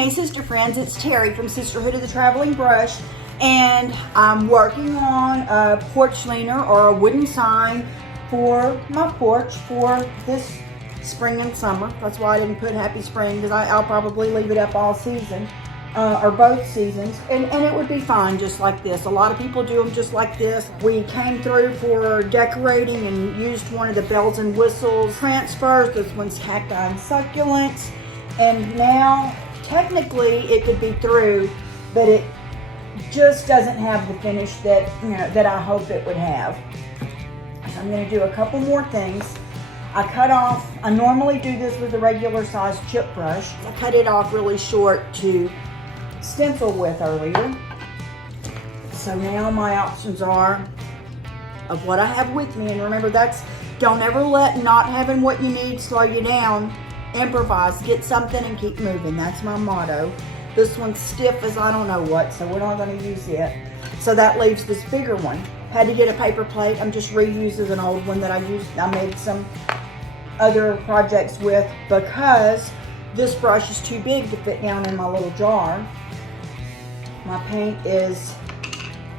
Hey sister friends, it's Terri from Sisterhood of the Traveling Brush, and I'm working on a porch leaner or a wooden sign for my porch for this spring and summer. That's why I didn't put Happy Spring, because I'll probably leave it up all season, or both seasons, and it would be fine just like this. A lot of people do them just like this. We came through for decorating and used one of the bells and whistles transfers. This one's Cacti and Succulents, and now technically it could be through, but it just doesn't have the finish that that I hope it would have. So I'm going to do a couple more things. I cut off, I normally do this with a regular size chip brush. I cut it off really short to stencil with earlier. So now my options are of what I have with me, and remember, don't ever let not having what you need slow you down. Improvise, get something and keep moving. That's my motto. This one's stiff as I don't know what, so we're not going to use it. So that leaves this bigger one. Had to get a paper plate. I'm just reusing an old one that I made some other projects with, because this brush is too big to fit down in my little jar. My paint is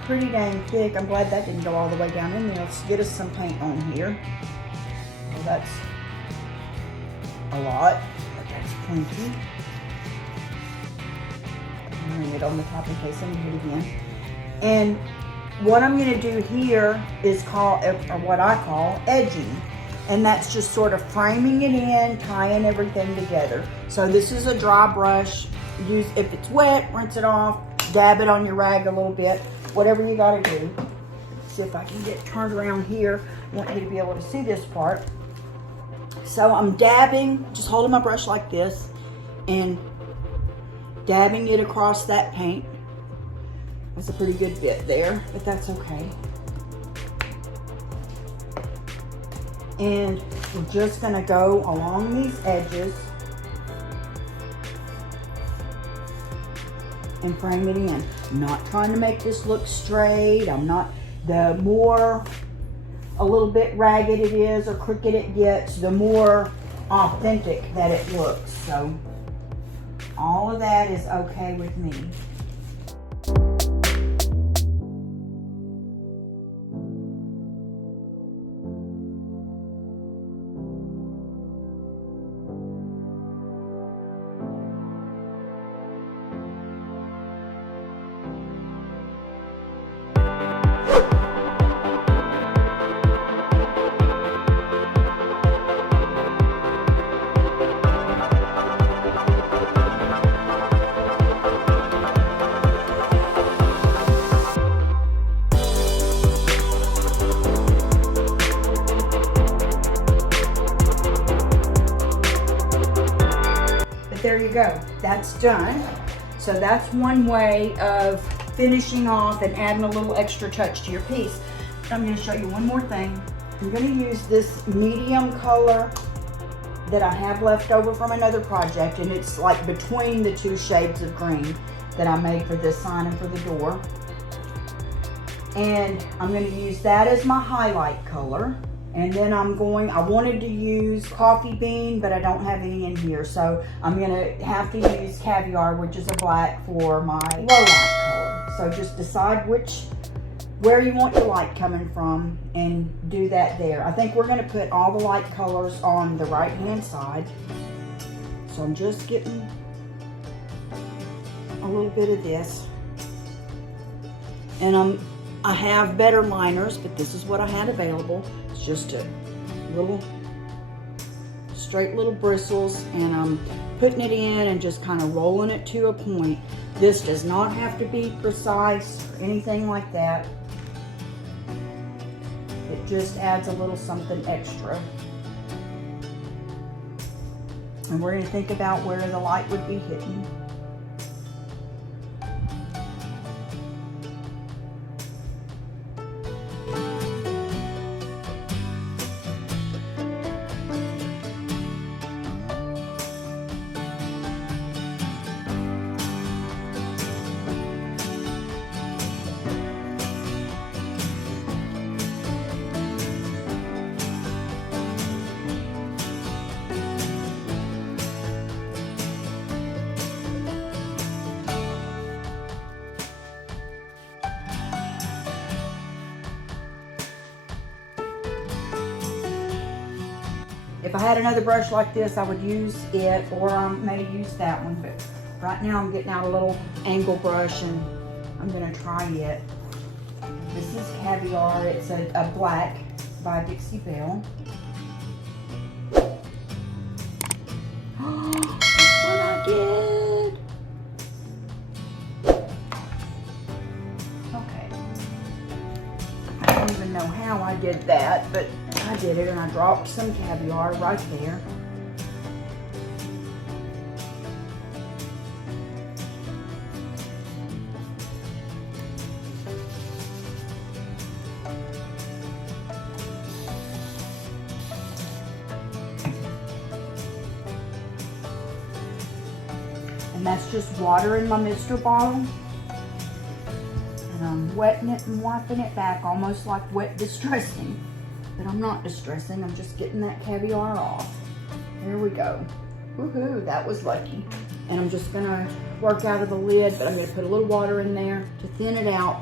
pretty dang thick. I'm glad that didn't go all the way down in there. Let's get us some paint on here. Well, that's a lot, but that's plenty. I'm laying it on the top in case I need it again. And what I'm going to do here is what I call edging, and that's just sort of framing it in, tying everything together. So this is a dry brush. If it's wet, rinse it off, dab it on your rag a little bit, whatever you got to do. See if I can get turned around here. I want you to be able to see this part. So I'm dabbing, just holding my brush like this and dabbing it across that paint. That's a pretty good bit there, but that's okay. And we're just going to go along these edges and frame it in. I'm not trying to make this look straight. The more a little bit ragged it is or crooked it gets, the more authentic that it looks. So all of that is okay with me. There you go, that's done. So that's one way of finishing off and adding a little extra touch to your piece. I'm going to show you one more thing. I'm going to use this medium color that I have left over from another project, and it's like between the two shades of green that I made for this sign and for the door. And I'm going to use that as my highlight color. And then I wanted to use coffee bean, but I don't have any in here. So I'm going to have to use Caviar, which is a black, for my low light color. So just decide where you want your light coming from and do that there. I think we're going to put all the light colors on the right hand side. So I'm just getting a little bit of this. And I have better liners, but this is what I had available. It's just a straight little bristles, and I'm putting it in and just kind of rolling it to a point. This does not have to be precise or anything like that. It just adds a little something extra. And we're going to think about where the light would be hitting. If I had another brush like this, I would use it, or I may use that one, but right now I'm getting out a little angle brush and I'm gonna try it. This is Caviar. It's a black by Dixie Belle. That's what I did. Okay. I don't even know how I did that, but I did it, and I dropped some Caviar right there. And that's just water in my mister bottle. And I'm wetting it and wiping it back, almost like wet distressing. But I'm not distressing, I'm just getting that Caviar off. There we go. Woohoo, that was lucky. And I'm just gonna work out of the lid, but I'm gonna put a little water in there to thin it out.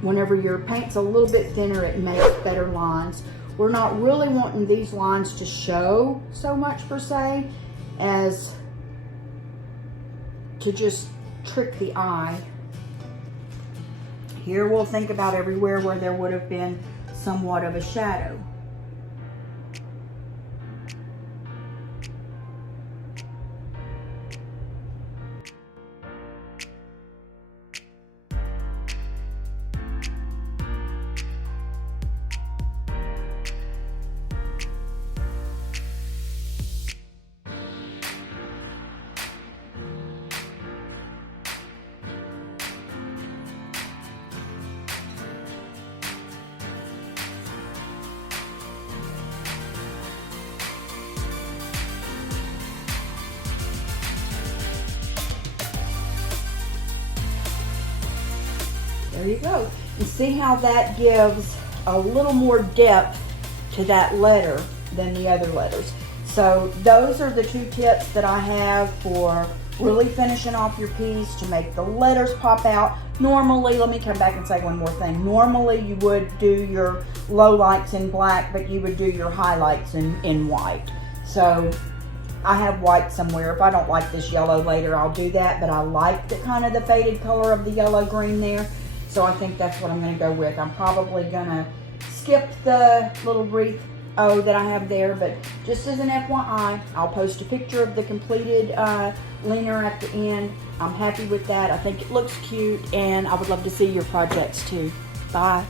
Whenever your paint's a little bit thinner, it makes better lines. We're not really wanting these lines to show so much per se, as to just trick the eye. Here we'll think about everywhere where there would have been somewhat of a shadow. There you go. And see how that gives a little more depth to that letter than the other letters. So those are the two tips that I have for really finishing off your piece to make the letters pop out. Normally, let me come back and say one more thing. Normally you would do your lowlights in black, but you would do your highlights in white. So I have white somewhere. If I don't like this yellow later, I'll do that, but I like the kind of the faded color of the yellow green there. So I think that's what I'm gonna go with. I'm probably gonna skip the little wreath O that I have there, but just as an FYI, I'll post a picture of the completed leaner at the end. I'm happy with that. I think it looks cute, and I would love to see your projects too. Bye.